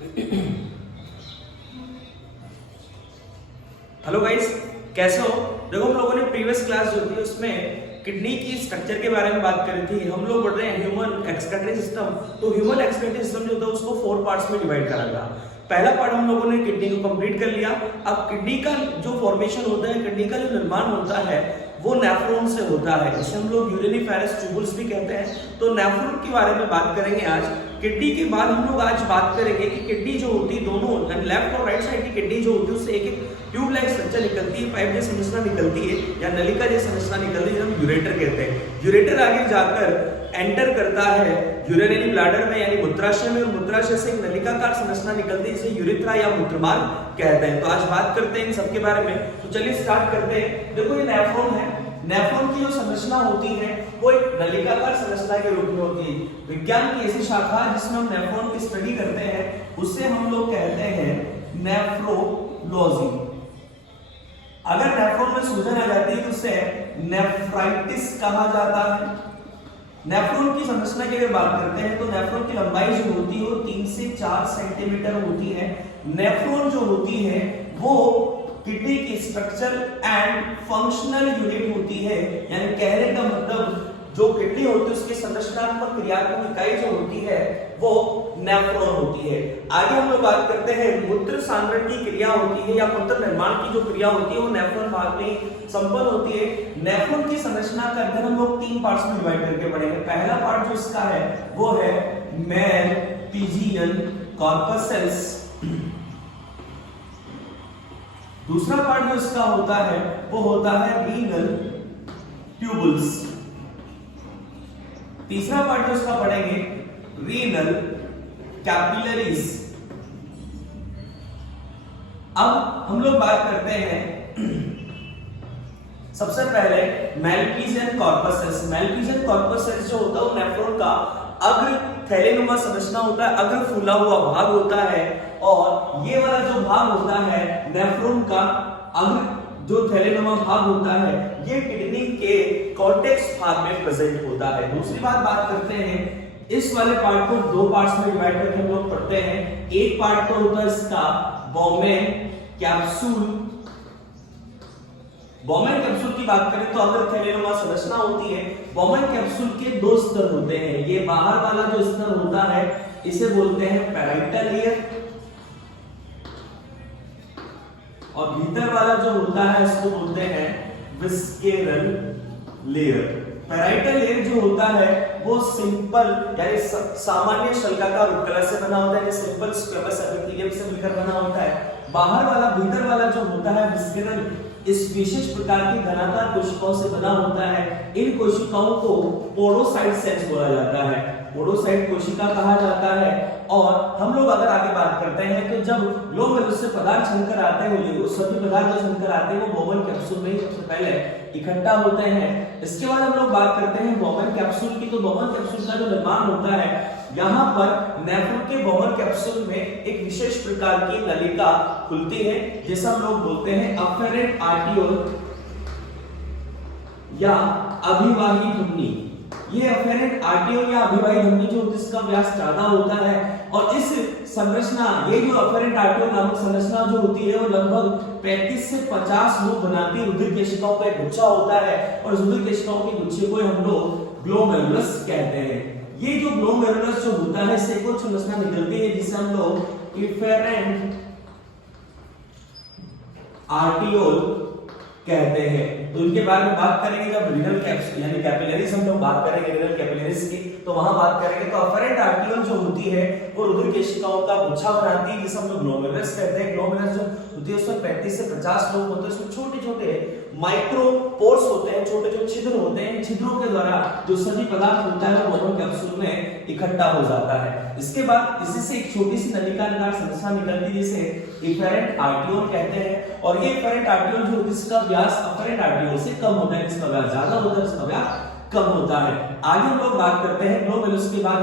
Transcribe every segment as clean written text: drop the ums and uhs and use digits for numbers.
Hello guys, कैसे हो? देखो, हम लोगों ने प्रीवियस क्लास जो थी उसमें किडनी की स्ट्रक्चर के बारे में बात करी थी। हम लोग बढ़ रहे हैं ह्यूमन एक्सक्रीटरी सिस्टम। तो ह्यूमन एक्सक्रीटरी सिस्टम जो था उसको 4 पार्ट्स में डिवाइड करा था। पहला पार्ट हम लोगों ने किडनी को कंप्लीट कर लिया। अब किडनी का जो फॉर्मेशन होता है, किडनी का जो निर्माण होता है वो नेफ्रॉन से होता है, जिसे हम लोग यूरिनिफेरस ट्यूबुल्स भी कहते हैं। तो नेफ्रॉन के बारे में बात करेंगे आज। किडनी के बाद हम लोग आज बात करेंगे कि किडनी जो होती है, दोनों लेफ्ट और राइट साइड की किडनी जो होती है उससे एक एक ट्यूब लाइक स्ट्रक्चर निकलती है, पाइप जैसी संरचना निकलती है या नलिका जैसी संरचना निकलती है, जिसे हम यूरेटर कहते हैं। यूरेटर आगे जाकर एंटर करता है यूरिनरी ब्लैडर में यानी मूत्राशय में, और मूत्राशय से एक नलिकाकार संरचना निकलती है जिसे यूरिथ्रा या मूत्रमार्ग कहते हैं। तो आज बात करते हैं इन सबके बारे में। तो चलिए स्टार्ट करते हैं। देखो, ये नेफ्रॉन है। नेफ्रॉन की जो संरचना होती है वो एक नलिकाकार संरचना के रूप में होती है। विज्ञान की ऐसी शाखा जिसमें हम नेफ्रॉन की स्टडी करते हैं उसे हम लोग कहते हैं नेफ्रोलॉजी। अगर नेफ्रॉन में सूजन आ जाती है तो उसे नेफ्राइटिस कहा जाता है। नेफ्रॉन की संरचना की अगर बात करते हैं तो नेफ्रॉन की लंबाई जो होती है वो 3 से 4 सेंटीमीटर होती है। नेफ्रॉन जो होती है वो किडनी की स्ट्रक्चर एंड फंक्शनल यूनिट होती है, यानी कहने का मतलब जो किडनी होती है उसकी संरचनात्मक क्रियात्मक इकाई जो होती है वो नेफ्रॉन होती है। आगे हम लोग बात करते हैं मूत्र सांद्रण की क्रिया होती है या मूत्र निर्माण की जो क्रिया होती है वो नेफ्रॉन भाग में संपन्न होती है। नेफ्रॉन की संरचना का अध्ययन हम लोग 3 पार्ट्स में डिवाइड करके पढ़ेंगे। पहला पार्ट जो इसका है वो है मेलपिजियन कॉर्पसेल्स। दूसरा पार्ट जो इसका होता है वो होता है रीनल ट्यूबुल्स। तीसरा पार्ट जो इसका पढ़ेंगे रीनल कैपिलरीज। अब हम लोग बात करते हैं सबसे पहले मेलपिजियन कॉर्पसेल्स। मेलपिजियन कॉर्पसेल्स जो होता है वो नेफ्रॉन का अग्र थैलेनुमा संरचना होता है, अग्र फूला हुआ भाग होता है, और ये वाला जो भाग होता है नेफ्रॉन का अग्र जो थैलेनुमा भाग होता है ये किडनी के कॉर्टेक्स भाग में प्रेजेंट होता है। दूसरी बात करते हैं, इस वाले पार्ट को 2 पार्ट्स में डिवाइड करके हम लोग पढ़ते हैं। एक पार्ट तो होता है इसका बोमेन कैप्सूल। बोमेन कैप्सूल की बात करें तो अगर थैलेनुमा संरचना होती है, बोमेन कैप्सूल के 2 स्तर होते हैं। ये बाहर वाला जो स्तर होता है इसे बोलते हैं पैराइटल लेयर, और भीतर वाला जो होता है इसको बोलते हैं विस्केरल लेयर। पैराइटल लेयर जो होता है वो सिंपल यानी सामान्य शल्काकार उपकला से बना होता है, सिंपल स्क्वेमस एपिथेलियम से मिलकर बना होता है। बाहर वाला भीतर वाला जो होता है विस्केरल, इस विशेष प्रकार की घनाकार कोशिकाओं से बना होता है। इन कोशिकाओं को पोडोसाइट सेल्स बोला जाता है, पोडोसाइट कोशिका कहा जाता है। और हम लोग अगर आगे बात करते हैं तो जब ग्लोमेरुलस से पदार्थ छनकर आते हैं, वो सभी पदार्थ जो छनकर आते हैं वो बोमेन कैप्सूल में सबसे पहले इकट्ठा होते हैं। इसके बाद हम लोग बात करते हैं बोमेन कैप्सूल की। तो बोमेन कैप्सूल का जो निर्माण होता है, यहाँ पर नेफ्रॉन के बोमेन कैप्सूल में एक विशेष प्रकार की नलिका खुलती है जिसे हम लोग बोलते हैं अफेरेंट आर्टियोल या अभिवाही धमनी। ये अफेरेंट आर्टियोल या अभिवाही धमनी जो होती है इसका व्यास ज्यादा होता है, और इस संरचना, ये जो अफेरेंट आर्टियोल नामक संरचना जो होती है वो लगभग 35 से 50 लूप बनाती रुधिर केशिकाओं का एक गुच्छा होता है, और इस रुधिर केशिकाओं के गुच्छे को हम लोग ग्लोमेरुलस कहते हैं। ये जो ग्लोमेरुलस जो होता है इससे कुछ संरचना निकलती है जिसे हम लोग इफेरेंट आर्टियोल कहते हैं। तो इनके बारे में बात करेंगे जब रीनल कैप्सूल यानी कैपिलरीज हम लोग बात करेंगे रीनल कैपिलरीज की, तो वहां बात करेंगे। तो अफेरेंट आर्टियोल जो होती है वो रुधिर केशिकाओं का गुच्छा बनाती है जिसे हम लोग ग्लोमेरुलस कहते हैं। ग्लोमेरुलस जो होती है उसमें 35 से 50 लोग होते हैं, उसमें छोटे-छोटे माइक्रोपोर्स होते हैं, छोटे-छोटे छिद्र होते हैं। छिद्रों के द्वारा जो सभी पदार्थ होता है वो बोमेन कैप्सूल में इकट्ठा हो जाता है। इसके बाद इसी से एक छोटी सी नलिकाकार संरचना निकलती है जिसे इफेरेंट आर्टियोल कहते हैं, और ये इफेरेंट आर्टियोल जो जिसका व्यास अफेरेंट आर्टियोल से कम होता है, जिसका व्यास ज्यादा होता है उसका व्यास कम होता है। आगे हम लोग बात करते हैं ग्लोमेरुलस के बाद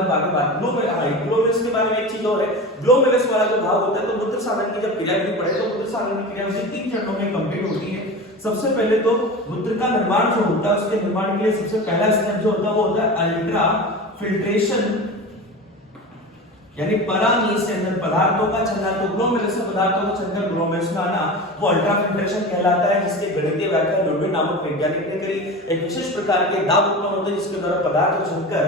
ग्लोमेरुलस के बारे में एक चीज और है। ग्लोमेरुलस वाला जो भाग होता है तो मूत्र सांद्रण की जब क्रिया पढ़े तो मूत्र सांद्रण की क्रिया 3 चरणों में कंप्लीट होती है। सबसे पहले तो मूत्र का निर्माण जो होता है उसके निर्माण के लिए सबसे पहला स्टेप जो होता है वो होता है अल्ट्रा फिल्ट्रेशन यानी परामीसेंजन पदार्थों का छनना, तो ग्लोमेरुलस पदार्थों का छनकर ग्लोमेरुलस में आना वो अल्ट्राफिल्ट्रेशन कहलाता है, जिसके गणितीय व्याख्या लुडविग नामक वैज्ञानिक ने करी। एक विशेष प्रकार के दाब उत्पन्न होते हैं जिसके द्वारा पदार्थ को छनकर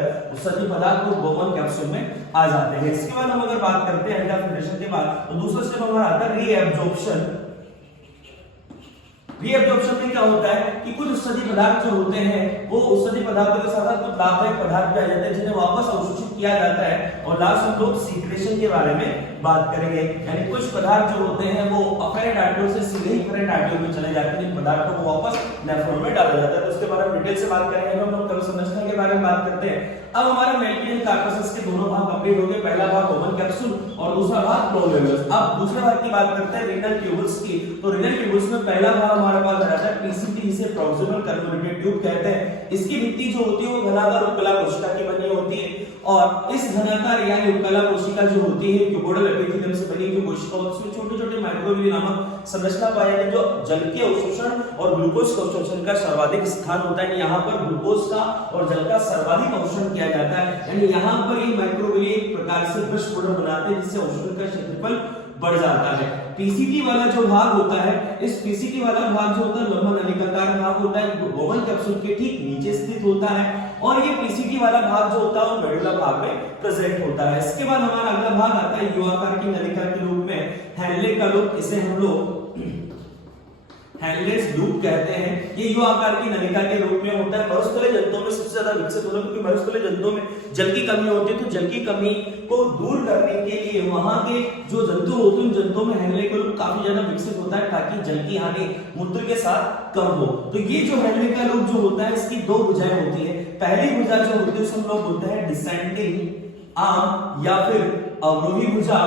सभी पदार्थ को बोवन कैप्सूल में आ जाते हैं। इसके बाद हम अगर बात करते हैं अल्ट्राफिल्ट्रेशन के बाद, तो दूसरा स्टेप हमारा आता है रीएब्जॉर्प्शन। रीएब्जॉर्प्शन में क्या होता है कि कुछ उत्सर्जित पदार्थ जो होते हैं वो उत्सर्जित पदार्थों के साथ कुछ लाभदायक पदार्थ भी आ जाते हैं जिन्हें वापस अवशोषित किया जाता है। और लास्ट हम लोग सीक्रेशन के बारे में बात करेंगे, यानी कुछ पदार्थ जो होते हैं वो अफेरेंट आर्टरियोल से सीधे ही अफेरेंट आर्टरियोल में चले जाते हैं, इन पदार्थों को वापस नेफ्रॉन में डाला जाता है। तो उसके बारे में डिटेल से बात करेंगे। हम लोग कल संरचना के बारे में बात करते हैं। अब हमारा मेल्टियन कार्कसेस के दोनों भाग कंप्लीट हो गए, पहला भाग बोवन कैप्सूल और दूसरा भाग ग्लोमेरुलस। अब दूसरे भाग की बात करते हैं रीनल ट्यूबल्स की। तो रीनल ट्यूबल्स में पहला भाग हमारे पास आ जाता है पीसीटी, जिसे प्रॉक्सिमल कन्वोल्यूटेड ट्यूब कहते हैं। इसकी भित्ति जो होती है वो घनाकार उपकला कोशिका की बनी होती है, और इस घनाकार यानी उपकला कोशिका जो होती है क्यूबोइडल एपिथेलियम से बनी हुई कोशिका, उसमें छोटे-छोटे माइक्रोविली नामक संरचना पाई जाती है जो जल के अवशोषण और ग्लूकोज के अवशोषण का सर्वाधिक स्थान होता है। यहाँ पर ग्लूकोज का और जल का सर्वाधिक अवशोषण किया जाता है, यानी यहाँ पर ये माइक्रोविली एक प्रकार से ब्रश बॉर्डर बनाते हैं जिससे अवशोषण का क्षेत्रफल बढ़ जाता है। पीसीटी वाला जो भाग होता है, इस पीसीटी वाला भाग जो होता है लंबा नलिकाकार भाग होता है, बोवन कैप्सूल के ठीक नीचे स्थित होता है, और ये पीसीटी वाला भाग जो होता है वो मेडुला भाग में प्रेजेंट होता है। इसके बाद हमारा अगला भाग आता है यू आकार की नलिका के रूप में हैनले का लूप, इसे हम लोग हैनलेस लूप कहते हैं। ये यू आकार की नलिका के रूप में होता है। मरुस्थलीय जंतुओं में सबसे ज्यादा विकसित होता है, क्योंकि मरुस्थलीय जंतुओं में जल की कमी होती है, तो जल की कमी को दूर करने के लिए वहां के जो जंतु होते हैं उन जंतुओं में हैनले का लूप काफी ज्यादा विकसित होता है ताकि जल की हानि मूत्र के साथ कम हो। तो ये जो हैनले का लूप जो होता है इसकी दो भुजाएं होती है। पहली भुजा जो होती है उसे हम लोग बोलते हैं डिसेंडिंग आर्म या फिर अवरोही भुजा,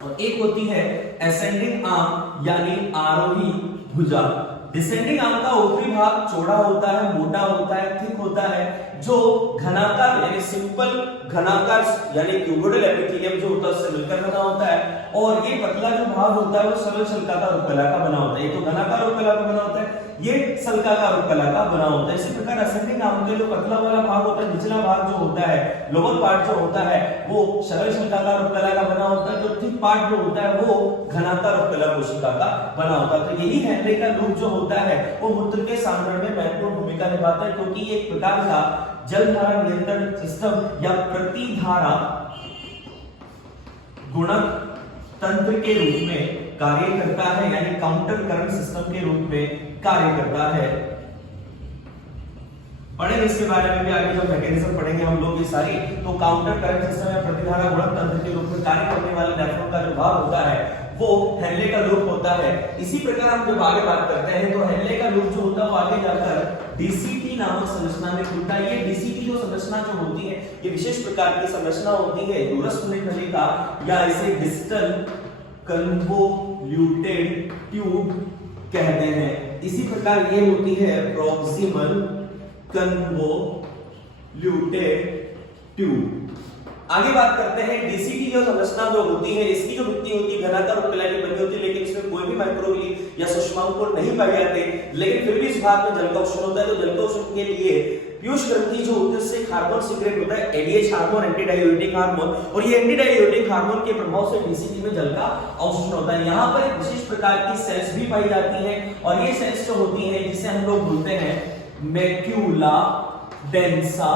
और एक होती है असेंडिंग आर्म यानी आरोही भुजा। डिसेंडिंग आर्म का ऊपरी भाग चौड़ा होता है, मोटा होता है, थिक होता है, जो घनाकार यानी सिंपल घनाकार यानी क्यूबोइडल एपिथेलियम जो होता है उससे मिलकर बना होता है, और ये पतला जो भाग होता है वो सरल शल्काकार उपकला का बना होता है। ये तो घनाकार उपकला का बना होता है, ये शल्काकार उपकला का बना होता है। इसी प्रकार असेंडिंग आर्म का जो पतला वाला भाग होता है, निचला भाग जो होता है, लोअर पार्ट जो होता है वो सरल शल्काकार उपकला का बना होता है, जो थिक पार्ट जो होता है वो घनाकार उपकला कोशिका का बना होता है। तो यही हैनले का लूप जो होता है वो मूत्र के सांद्रण में महत्वपूर्ण भूमिका निभाता है, क्योंकि एक प्रकार का जलधारा नियंत्रण सिस्टम या प्रतिधारा गुणक तंत्र के रूप में कार्य करता है, यानी काउंटर करंट सिस्टम के रूप में कार्य करता है। पढ़ेंगे इसके बारे में भी आगे, जब मैकेनिज्म पढ़ेंगे हम लोग ये सारी, तो काउंटर करंट सिस्टम या प्रतिधारा गुणक तंत्र के रूप में कार्य करने वाले नेफ्रॉन का जो भाग होता है वो हैनले का लूप होता है। इसी प्रकार हम जब आगे बात करते हैं तो हैनले का लूप जो होता है वो आगे जाकर डीसीटी नामक संरचना में खुलता है। ये डीसीटी जो संरचना जो होती है ये विशेष प्रकार की संरचना होती है दूरस्थ नलिका या इसे डिस्टल कन्वोल्यूटेड ट्यूब कहते हैं। इसी प्रकार ये होती है प्रॉक्सिमल कन्वोल्यूटेड ट्यूब। आगे बात करते हैं डीसीटी जो संरचना जो होती है, इसकी जो भित्ति होती है घनाकार उपकला की बनी होती है, लेकिन इसमें कोई भी माइक्रोविली या सूक्ष्माणु नहीं पाए जाते, लेकिन फिर भी इस भाग में जल का अवशोषण होता है। तो जल का अवशोषण के लिए पीयूष ग्रंथि जो होती है उससे हार्मोन सीक्रेट होता है, ADH hormone, anti diuretic hormone, और ये एंटी डाययूरेटिक हार्मोन के प्रभाव से डीसीटी में जल का अवशोषण होता है। यहाँ पर एक विशेष प्रकार की सेल्स भी पाई जाती हैं, और ये सेल्स जो होती हैं जिसे हम लोग बोलते हैं मैक्यूला डेंसा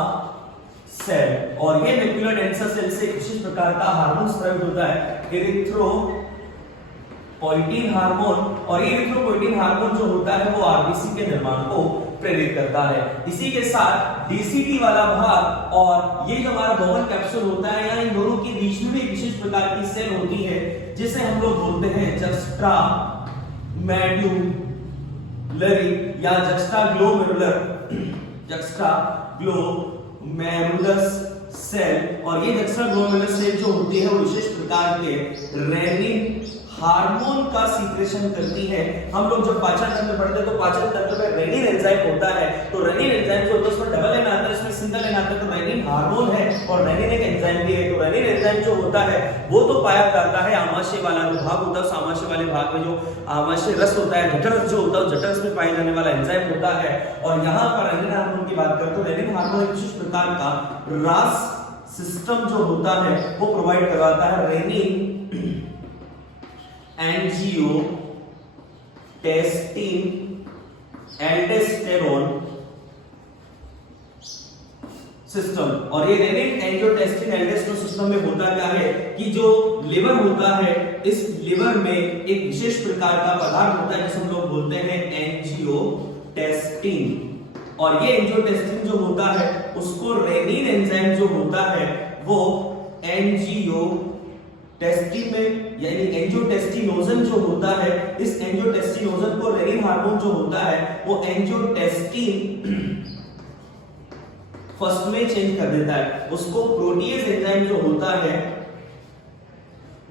सेल, और ये मैक्यूला डेंसा सेल से विशेष प्रकार का हार्मोन स्रावित होता है, इरिथ्रोपोइटिन हार्मोन, और ये इरिथ्रोपोइटिन हार्मोन जो होता है वो आरबीसी के निर्माण को प्रेरित करता है। इसी के साथ डीसीटी वाला भाग और ये जो हमारा बोवन कैप्सूल होता है, यहाँ इन दोनों के बीच में भी एक विशेष प्रकार की सेल होती है जिसे हम लोग बोलते हैं जस्ट्रा मेड्यूलरी या जस्ट्रा ग्लोमेरुलर, जस्ट्रा ग्लोमेरुलस सेल। और ये जस्ट्रा ग्लोमेरुलस सेल जो होती है वो विशेष प्रकार के रेनिन हार्मोन का सीक्रेशन करती है। हम लोग जब पाचन तंत्र पढ़ते हैं तो पाचन तंत्र में रेनिन एंजाइम होता है, तो रेनिन एंजाइम जो होता है उसमें डबल एन आता है, इसमें सिंगल एन आता है, तो रेनिन हार्मोन है और रेनिन एक एंजाइम भी है। तो रेनिन एंजाइम जो होता है वो तो पाया जाता है आमाशय वाला जो भाग होता है, उस आमाशय वाले भाग में जो आमाशय रस होता है, जठर रस जो होता है, जठर रस में पाए जाने वाला एंजाइम होता है। और यहाँ पर रेनिन हार्मोन की बात करें तो रेनिन हार्मोन एक विशेष प्रकार का रास सिस्टम जो होता है वो प्रोवाइड करवाता है रेनिन एंजियोटेंसिन एल्डोस्टेरोन सिस्टम। और ये रेनिन एंजियोटेंसिन एल्डोस्टेरोन सिस्टम में होता क्या है कि जो लिवर होता है, इस लिवर में एक विशेष प्रकार का पदार्थ होता है जिसे हम लोग बोलते हैं एंजियोटेंसिन। और ये एंजियोटेंसिन जो होता है उसको रेनिन एंजाइम जो होता है वो एंजियोटेंसिन में यानी एंजियोटेंसिनोजन जो होता है, इस एंजियोटेंसिनोजन को रेनिन हार्मोन जो होता है वो एंजियोटेंसिन फर्स्ट में चेंज कर देता है। उसको प्रोटीएज एंजाइम जो होता है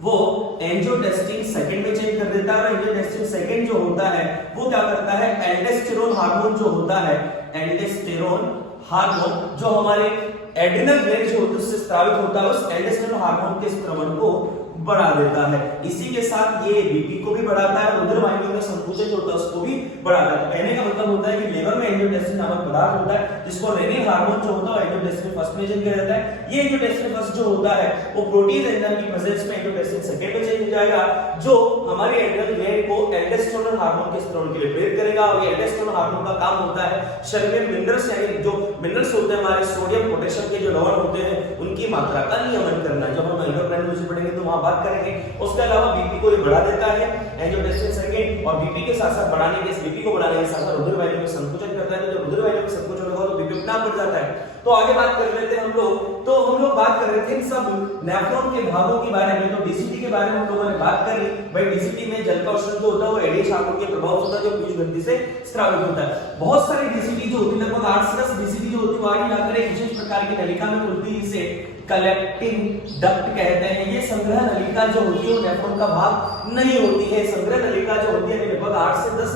वो एंजियोटेंसिन सेकंड में चेंज कर देता है। और एंजियोटेंसिन सेकंड जो होता है वो क्या करता है, एल्डोस्टेरोन हार्मोन जो होता है, एल्डोस्टेरोन हार्मोन जो हमारे एड्रिनल ग्लैंड जो होता है उससे स्रावित होता है, उस एल्डोस्टेरोन हार्मोन के स्रवण को बढ़ा देता है। इसी के साथ ये बीपी को भी बढ़ाता है, रुधिर वाहिनियों में संकुचन जो होता है उसको भी बढ़ाता है। कहने का मतलब होता है कि लिवर में एंजियोटेंसिन नामक पदार्थ होता है जिसको रेनिन हार्मोन जो होता है एंजियोटेंसिन फर्स्ट में चेंज कर देता है। ये एंजियोटेंसिन फर्स्ट जो होता है वो प्रोटीन एंजाइम की प्रेजेंस में एंजियोटेंसिन सेकंड में चेंज हो जाएगा जो हमारे एड्रिनल ग्लैंड को एल्डोस्टेरोन हार्मोन के स्रावन के लिए प्रेरित करेगा। और ये एल्डोस्टेरोन हार्मोन का काम होता है शरीर में मिनरल्स यानी जो मिनरल्स होते हैं हमारे सोडियम पोटेशियम के जो लवण होते हैं उनकी मात्रा का नियमन करना। जब हम एंडोक्राइनोलॉजी पढ़ेंगे तो वहां बात करेंगे। उसके अलावा बीपी को ये बढ़ा देता है एंजियोटेंसिन सेकंड, और बीपी के साथ साथ बढ़ाने के बीपी को बढ़ाने के साथ साथ रुधिर वाहिनियों में संकुचन करता है। तो जब रुधिर वाहिनियों में संकुचन होगा तो बीपी अपने आप बढ़ जाता है। तो आगे बात कर लेते हैं हम लोग बात कर रहे थे इन सब नेफ्रॉन के भागों के बारे में। तो डीसीटी के बारे में हम लोगों ने बात करी। भाई डीसीटी में जल का अवशोषण जो होता है वो एडीएच हार्मोन के प्रभाव से होता है जो पीयूष ग्रंथि से स्रावित होता है। बहुत सारी डीसीटी जो होती है लगभग 8 से 10 डीसीटी जो होती है वो आगे जाकर एक विशेष प्रकार की नलिका में खुलती है, इसे कलेक्टिंग डक्ट कहते हैं। ये संग्रह नलिका जो होती है वो नेफ्रॉन का भाग नहीं होती है। संग्रह नलिका जो होती है लगभग 8 से 10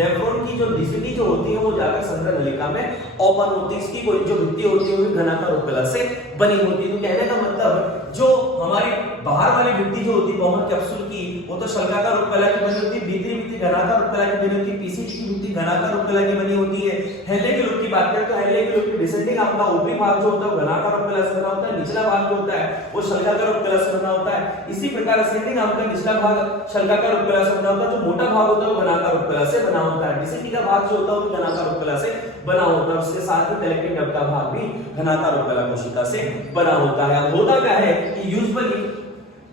नेफ्रॉन की जो डीसीटी जो होती है वो जाकर संग्रह नलिका में ओपन होती है। इसकी कोई जो भित्ति होती है वो घनाकार उपकला से बनी होती है। तो कहने का मतलब जो हमारी बाहर वाली भित्ति जो होती है बॉमर कैप्सूल की वो तो शल्काकार उपकला की बनी होती है, भीतरी भित्ति घनाकार उपकला की बनी होती है, पीसीटी की भित्ति घनाकार उपकला की बनी होती है। हेले के लूप की बात करें तो हेले के लूप की डिसेंडिंग आपका ऊपरी भाग जो होता है वो घनाकार उपकला से बना होता है, निचला भाग जो होता है वो शल्काकार उपकला से बना होता है। इसी प्रकार असेंडिंग आपका निचला भाग शल्काकार उपकला से बना होता है, जो मोटा भाग होता है वो घनाकार उपकला से बना होता है। डिसेंडिंग का भाग जो होता है वो घनाकार उपकला से बना होता है। उसके साथ ही कलेक्टिंग डक्ट का भाग भी घनाकार उपकला कोशिका से बना होता है। अब होता क्या है कि यूजुअली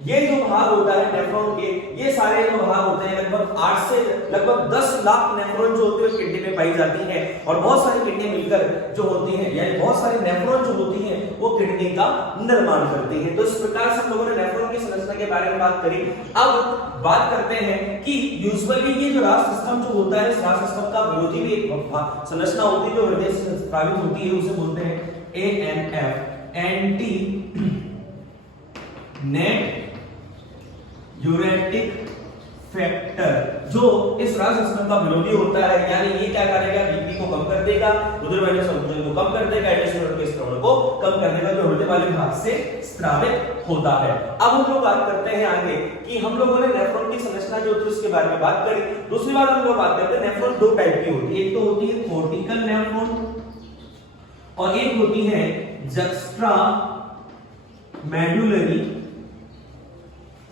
ये जो भाग होता है नेफ्रॉन के, ये सारे जो भाग होते हैं लगभग 8 से लगभग 10 लाख नेफ्रॉन जो होते हैं किडनी में पाई जाती है। और बहुत सारी किडनी मिलकर जो होती हैं यानी बहुत सारी नेफ्रॉन जो होती हैं वो किडनी का निर्माण करती हैं। तो इस प्रकार से हम लोगों ने नेफ्रॉन की संरचना के बारे में बात करी। अब बात करते हैं कि यूजुअली ये जो रास सिस्टम जो होता है इस रास सिस्टम का विरोधी भी एक संरचना होती है जो हृदय से स्रावित होती है, उसे बोलते हैं एएनएफ एंटी नेट यूरेटिक फैक्टर, जो इस रास सिस्टम का विरोधी होता है। यानी ये क्या करेगा, बीपी को कम कर देगा, रुधिर वाहिनी संकुचन को कम कर देगा, एल्डोस्टेरोन के स्रावन को कम कर देगा जो हृदय वाले भाग से स्रावित होता है। अब हम लोग बात करते हैं आगे कि हम लोगों ने नेफ्रॉन की संरचना जो होती है उसके बारे में बात करी। दूसरी बात हम लोग बात करते हैं नेफ्रॉन दो टाइप की होती है। एक तो होती है कोर्टिकल नेफ्रॉन और एक होती है juxta medullary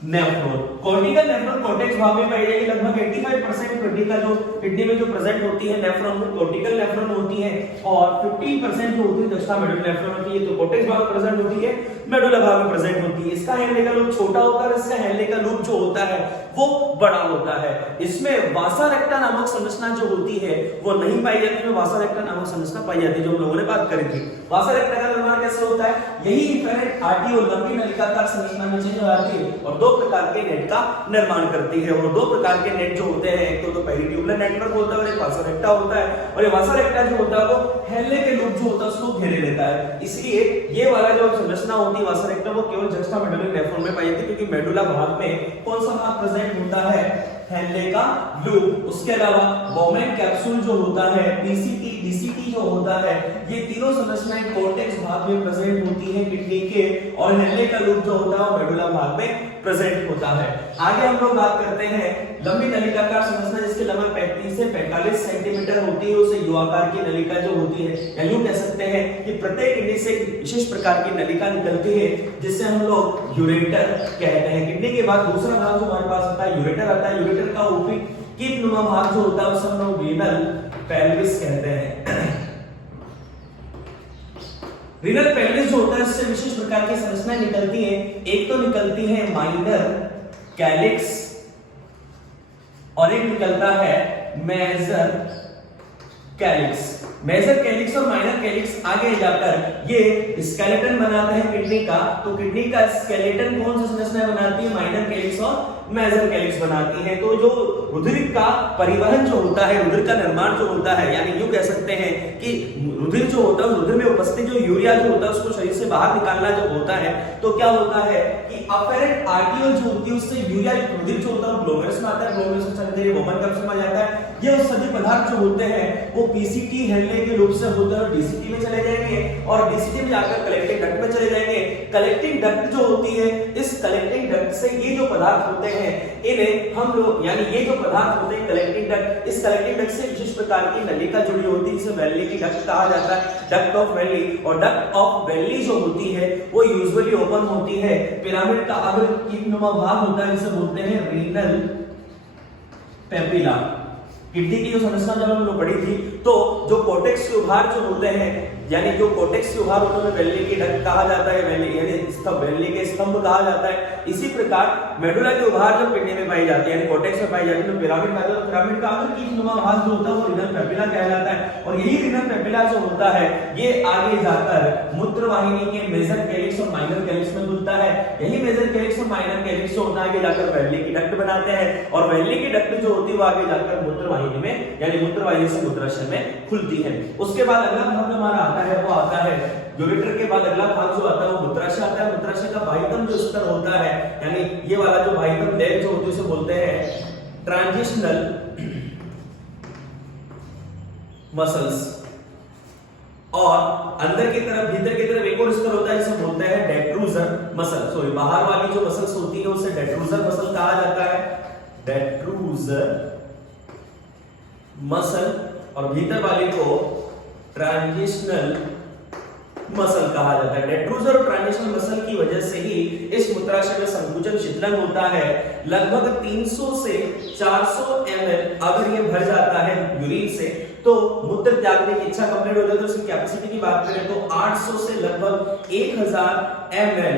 nephron. Cortical nephron cortex भाग में पाई जाएगी। लगभग 85% कॉर्टिकल जो किडनी में जो प्रेजेंट होती है नेफ्रॉन वो कॉर्टिकल नेफ्रॉन होती है और 15% जो होती है जस्टा मेडुलर नेफ्रॉन होती है। तो कॉर्टेक्स भाग में प्रेजेंट होती है, मेडुला भाग में प्रेजेंट होती है। इसका हेनले का लूप छोटा होता है, इसका हेनले का लूप जो होता है वो बड़ा होता है। इसमें वासा रेक्टा नामक संरचना जो होती है वो नहीं पाई जाती है, वासा रेक्टा नामक संरचना पाई जाती है जो हम लोगों ने बात करी थी। वासा रेक्टा का निर्माण कैसे होता है, यही इंफ्रारेड आर्टरी और लंबी नलिकाकार संरचना में चेंज हो जाती है और दो प्रकार के नेट का निर्माण करती है। और दो प्रकार के नेट जो होते हैं, एक तो पेरिट्यूबुलर नेटवर्क होता है और एक वासा रेक्टा होता है। और ये वासा रेक्टा जो होता है वो हेनले के लूप जो होता है उसको घेरे लेता है। इसलिए ये वाला जो संरचना होती है वासा रेक्टा वो केवल जस्टा मेडुलर नेफ्रॉन में पाई जाती है, क्योंकि मेडुला भाग में कौन सा भाग प्रेजेंट होता है, हेनले का लूप। उसके अलावा बोमेन कैप्सूल जो होता है, पीसीटी, डीसीटी जो होता है, ये तीनों संरचनाएं कॉर्टेक्स भाग में प्रेजेंट होती है किडनी के, और हेनले का लूप जो होता है वो मेडुला भाग में प्रेजेंट होता है। आगे हम लोग बात करते हैं लंबी नलिकाकार संरचना जिसकी लंबाई 35 से 45 सेंटीमीटर होती है, उसे युवाकार की नलिका जो होती है, या यूं कह सकते हैं कि प्रत्येक किडनी से एक विशेष प्रकार की नलिका निकलती है जिसे हम लोग यूरेटर कहते हैं। किडनी के बाद दूसरा भाग जो हमारे पास आता है यूरेटर आता है। यूरेटर का ऊपरी कीटनुमा भाग जो होता है उसे हम लोग रीनल पेल्विस कहते हैं। रीनल पेल्विस जो होता है इससे विशेष प्रकार की संरचनाएं निकलती हैं। एक तो निकलती है माइनर कैलिक्स और एक निकलता है मेजर कैलिक्स। मेजर कैलिक्स और माइनर कैलिक्स आगे जाकर ये स्केलेटन बनाते हैं किडनी का। तो किडनी का स्केलेटन कौन सी संरचना बनाती है? माइनर कैलिक्स और मेजर कैलिक्स बनाती है। तो जो रुधिर का परिवहन जो होता है, रुधिर का निर्माण जो होता है, यानी यूं कह सकते हैं कि रुधिर जो होता है, रुधिर में उपस्थित जो यूरिया जो होता है उसको शरीर से बाहर निकालना जब होता है तो क्या होता है कि अपेरेंट आर्टियोल जो होती है उससे यूरिया रुधिर जो होता है ग्लोमेरुलस में आता है। ग्लोमेरुलस से चलते हुए वोमन कप में जाता है। ये सभी पदार्थ जो होते हैं वो पीसीटी हेलने के रूप से होते हैं, डीसीटी में चले जाएंगे और डीसीटी में जाकर कलेक्टिंग डक्ट में चले जाएंगे। कलेक्टिंग डक्ट जो होती है, इस कलेक्टिंग डक्ट से ये जो पदार्थ होते हैं इन्हें हम लोग, यानी ये जो पदार्थ होते हैं कलेक्टिंग डक्ट, इस कलेक्टिंग डक्ट से विशेष प्रकार की नलिका जुड़ी होती है, इसे वेल्ली की डक्ट कहा जाता है, डक्ट ऑफ वेल्ली। और डक्ट ऑफ वेल्ली जो होती है वो यूजुअली ओपन होती है। पिरामिड का अग्र कीटनुमा भाग होता है जिसे बोलते हैं रीनल पेपिला। किडनी की जो संरचना जब हम लोग पढ़ी थी तो जो कोर्टेक्स के उभार जो होते हैं, यानी जो कोर्टेक्स के उभार होते हैं वेल्ली की डक्ट कहा जाता है, वेल्ली यानी स्तंभ, वेल्ली के स्तंभ कहा जाता है। इसी प्रकार मेडुला के उभार जब किडनी में पाई जाती है, यानी कोर्टेक्स में पाई जाती है, तो पिरामिड का पिरामिड का अग्र कीटनुमा भाग जो होता है वो रीनल पेपिला कहलाता है। और यही रीनल पेपिला जो होता है ये आगे जाकर मूत्रवाहिनी के मेजर कैलिक्स और माइनर कैलिक्स में खुलता है। यही मेजर कैलिक्स और माइनर कैलिक्स जो होता है आगे जाकर वेल्ली की डक्ट बनाते हैं और वेल्ली की डक्ट जो होती है वो आगे जाकर मूत्रवाहिनी में, यानी मूत्रवाहिनी से मूत्राशय में खुलती है। उसके बाद अगला भाग हमारा आता है वो आता है यूरेटर के बाद अगला भाग जो आता है वो मूत्राशय आता है। मूत्राशय का बाह्यतम जो स्तर होता है, यानी ये वाला जो बाह्यतम लेग जो होती है उसे बोलते हैं ट्रांजिशनल मसल्स। और अंदर की तरफ, भीतर की तरफ एक और स्तर होता है जिसे बोलते हैं डेट्रूजर मसल। सॉरी, बाहर वाली जो मसल्स होती है उसे डेट्रूजर मसल कहा जाता है, डेट्रूजर मसल, और भीतर वाले को ट्रांजिशनल मसल कहा जाता है। डेट्रूजर और ट्रांजिशनल मसल की वजह से ही इस मूत्राशय में संकुचन शीतलन होता है। लगभग 300 से 400 ml अगर ये भर जाता है यूरिन से तो मूत्र त्यागने की इच्छा कंप्लीट हो जाती है। तो उसकी कैपेसिटी की बात करें तो 800 से लगभग 1000 ml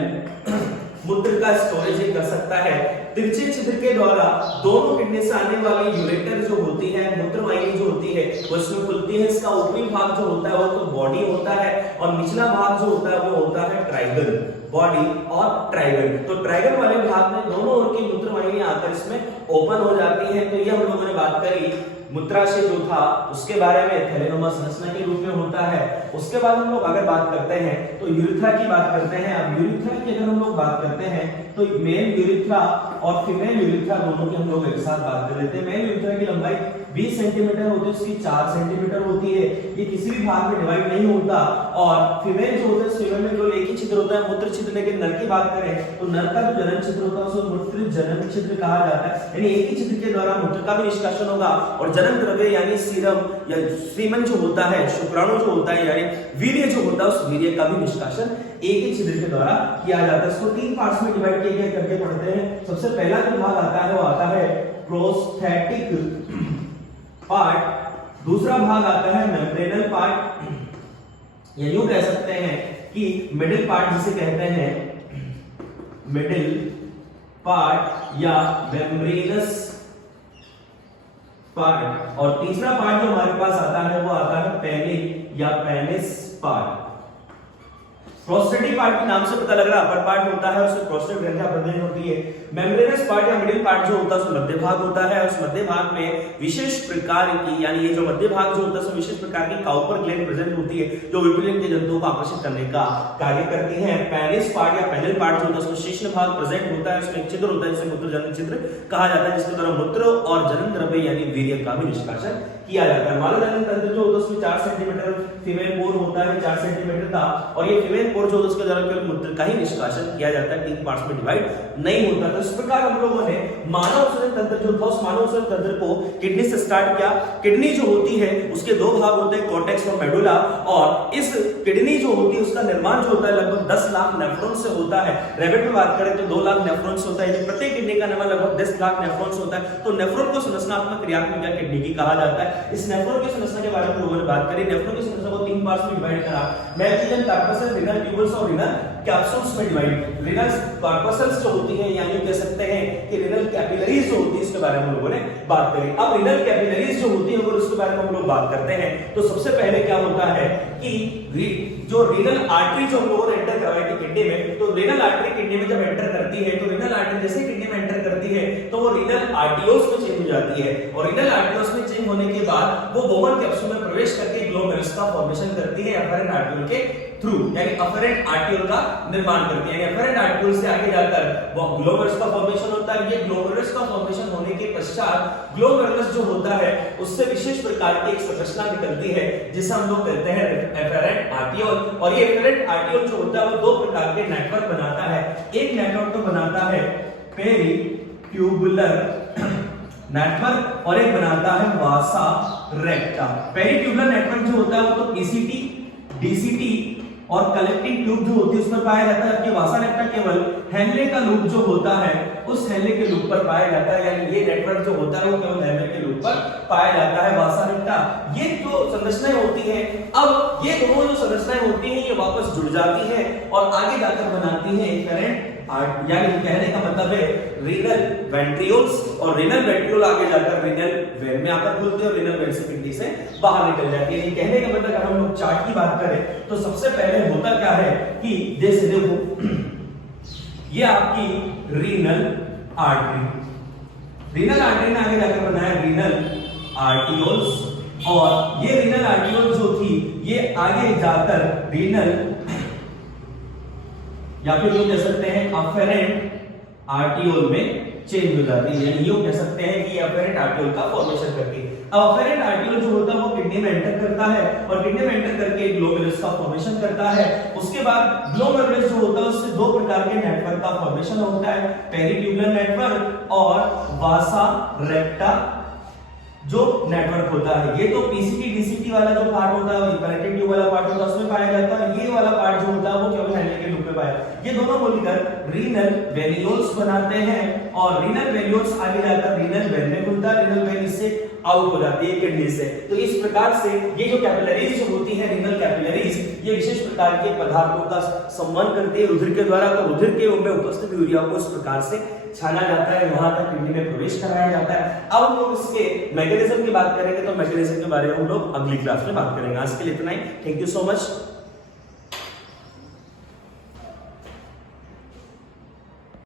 मूत्र का स्टोरेज कर सकता है। तिरछे छिद्र के द्वारा दोनों किडनी से आने वाली यूरेटर जो होती है, मूत्रवाहिनी जो होती है वो इसमें खुलती है। इसका ऊपरी भाग जो होता है वो तो बॉडी होता है और निचला भाग जो होता है वो होता है ट्राइगल, बॉडी और ट्राइगल। तो ट्राइगल वाले भाग में दोनों ओर की मूत्रवाहिनी आकर इसमें ओपन हो जाती है। तो ये हम लोगों ने बात करी मूत्राशय जो था उसके बारे में, थैलेनुमा संरचना के रूप में होता है। उसके बाद हम लोग अगर बात करते हैं तो यूरिथ्रा की बात करते हैं। अब यूरिथ्रा की अगर हम लोग बात करते हैं तो मेल यूरिथ्रा और फीमेल यूरिथ्रा दोनों की हम लोग एक साथ बात कर लेते हैं। मेल यूरिथ्रा की लंबाई 20 सेंटीमीटर होती है, उसकी 4 सेंटीमीटर होती है। ये किसी भी भाग में डिवाइड नहीं होता। और फीमेल जो होता है, फीमेल में केवल एक ही छिद्र होता है, मूत्र छिद्र। लेकिन नर की बात करें तो नर का जो जनन छिद्र होता है उसे मूत्र जनन छिद्र कहा जाता है, यानी एक ही छिद्र के द्वारा मूत्र का भी निष्कासन होगा और जनन द्रव्य यानी सीरम या सीमन जो होता है, शुक्राणु जो होता है, यानी वीर्य जो होता है, उस वीर्य का भी निष्कासन एक ही छिद्र के द्वारा किया जाता है। इसको 3 पार्ट्स में डिवाइड किए गए करके पढ़ते हैं। सबसे पहला जो भाग आता है वो आता है प्रोस्थेटिक पार्ट, दूसरा भाग आता है मेम्ब्रेनल पार्ट, या यूं कह सकते हैं कि मिडिल पार्ट जिसे कहते हैं मिडिल पार्ट या मेम्ब्रेनस पार्ट। और तीसरा पार्ट जो हमारे पास आता है वो आता है पेनिक या पेनिस पार्ट। प्रोस्टेटिक पार्ट के नाम से पता लग रहा है अपर पार्ट होता है, उसमें प्रोस्टेट ग्रंथियां प्रेजेंट होती है। मेम्ब्रेनस पार्ट या मिडिल पार्ट जो होता है उसमें मध्य भाग होता है। उस मध्य भाग में विशेष प्रकार की, यानी ये जो मध्य भाग जो होता है उसमें विशेष प्रकार की काउपर ग्लैंड प्रेजेंट होती है जो विभिन्न के जंतुओं को आकर्षित करने का कार्य करती है। पेनिस पार्ट या पेनिल पार्ट जो होता है उसमें शीर्ष भाग प्रेजेंट होता है, उसमें एक छिद्र होता है जिसे मूत्र जनन छिद्र कहा जाता है, जिसके द्वारा मूत्र और जनन द्रव्य यानी वीर्य का भी निष्कासन किया जाता है। मानव जनन तंत्र जो होता है उसमें 4 सेंटीमीटर फीमेल पोर होता है, 4 सेंटीमीटर का, और ये फीमेल पोर जो होता है उसके द्वारा केवल मूत्र का ही निष्कासन किया जाता है, 3 पार्ट्स में डिवाइड नहीं होता। तो इस प्रकार हम लोगों ने मानव उत्सर्जन तंत्र जो था उस मानव उत्सर्जन तंत्र को किडनी से स्टार्ट किया। किडनी जो होती है उसके 2 भाग होते हैं, कॉर्टेक्स और मेडुला, और इस किडनी जो होती है उसका निर्माण जो होता है लगभग 10 लाख नेफ्रॉन से होता है। रैबिट में बात करें तो 2 लाख नेफ्रॉन से होता है, प्रत्येक किडनी का निर्माण लगभग 10 लाख नेफ्रॉन से होता है। तो नेफ्रॉन को संरचनात्मक क्रियात्मक किडनी की कहा जाता है। इस नेफ्रॉन की संरचना के बारे में लोगों ने बात करी। नेफ्रॉन की संरचना को 3 पार्ट्स में डिवाइड करा, मैक्सिलन कॉर्पसल्स, रीनल ट्यूबल्स और रीनल कैप्सूल्स में डिवाइड। रीनल कॉर्पसल्स जो होती है यानी कह सकते हैं कि रीनल कैपिलरीज जो होती है इसके बारे में हम लोगों ने बात करी। अब रीनल कैपिलरीज जो होती है अगर उसके बारे में हम लोग बात करते हैं तो सबसे पहले क्या होता है कि जो रीनल आर्टरी जो हम लोगों ने एंटर करवाई थी किडनी में, तो रीनल आर्टरी किडनी में जब एंटर करती है तो रीनल आर्टरी जैसे किडनी में एंटर करती है तो वो रीनल आर्टियोल्स में चेंज हो जाती है, और रीनल आर्टियोल्स में चेंज होने के बाद वो बोमन कैप्सूल में प्रवेश करके ग्लोमेरुलस का फॉर्मेशन करती है अफेरेंट आर्टियोल के थ्रू, यानी अफेरेंट आर्टियोल का निर्माण करती है। यानी अफेरेंट आर्टियोल से आगे जाकर वो ग्लोमेरुलस का फॉर्मेशन होता है। ये ग्लोमेरुलस का फॉर्मेशन होने के पश्चात ग्लोमेरुलस जो होता है उससे विशेष प्रकार की एक संरचना निकलती है जिसे हम लोग कहते हैं एफेरेंट आर्टियोल। और ये एफेरेंट आर्टियोल जो होता है वो 2 प्रकार के नेटवर्क बनाता है। एक नेटवर्क तो बनाता है पेरिट्यूबुलर नेटवर्क और एक बनाता है वासा रेक्टा। पेरिट्यूबुलर नेटवर्क जो होता है वो तो पीसीटी, डीसीटी और कलेक्टिंग ट्यूब जो होती है उसमें पाया जाता है, जबकि वासा रेक्टा केवल हेनले का लूप जो होता है उस हेनले के लूप पर पाया जाता है। यानी ये नेटवर्क जो होता है वो केवल हेनले के लूप पर पाया जाता है, वासा रेक्टा। ये जो संरचनाएं होती हैं, अब ये दोनों जो संरचनाएं होती हैं ये वापस जुड़ जाती हैं और आगे जाकर बनाती हैं एफेरेंट यानी कहने का मतलब है रीनल वेंट्रियोल्स, और रीनल वेंट्रियोल आगे जाकर रीनल वेन में आकर खुलते हैं और रीनल वेन से किडनी से बाहर निकल जाती है। कहने का मतलब अगर हम लोग चार्ट की बात करें तो सबसे पहले होता क्या है कि जैसे देखो ये आपकी रीनल आर्टरी, रीनल आर्टरी ने आगे जाकर बनाया रीनल आर्टियोल्स, और ये रीनल आर्टियोल जो थी ये आगे जाकर रीनल या फिर यूं कह सकते हैं अफेरेंट आर्टियोल में चेंज हो जाती है, यानी यूं कह सकते हैं कि अफेरेंट आर्टियोल का फॉर्मेशन करती है। अब अफेरेंट आर्टियोल जो होता है वो किडनी में एंटर करता है और किडनी में एंटर करके ग्लोमेरुलस का फॉर्मेशन करता है। उसके बाद ग्लोमेरुलस जो होता है उससे 2 प्रकार के नेटवर्क का फॉर्मेशन होता है, पेरिट्यूबुलर नेटवर्क और वासा रेक्टा जो नेटवर्क होता है। ये तो पीसीटी डीसीटी वाला जो पार्ट होता है, कनेक्टिंग ट्यूब वाला पार्ट होता है उसमें पाया जाता है, ये वाला पार्ट जो होता है वो केवल हेनले के लूप में पाया। ये दोनों मिलकर रीनल वेन्यूल्स बनाते हैं और रीनल वेन्यूल्स आगे जाकर रीनल वेन में खुलता है, रीनल वेन इससे आउट हो जाती है किडनी से। तो इस प्रकार से ये जो कैपिलरीज जो होती है रीनल कैपिलरीज, ये विशेष प्रकार के पदार्थों का संवहन करती है रुधिर के द्वारा। तो रुधिर के में उपस्थित यूरिया को इस प्रकार से छाना जाता है, वहां तक किडनी में प्रवेश कराया जाता है। अब हम लोग इसके मैकेनिज्म की बात करेंगे तो मैकेनिज्म के बारे में हम लोग अगली क्लास में बात करेंगे। आज के लिए इतना ही। Thank you so much.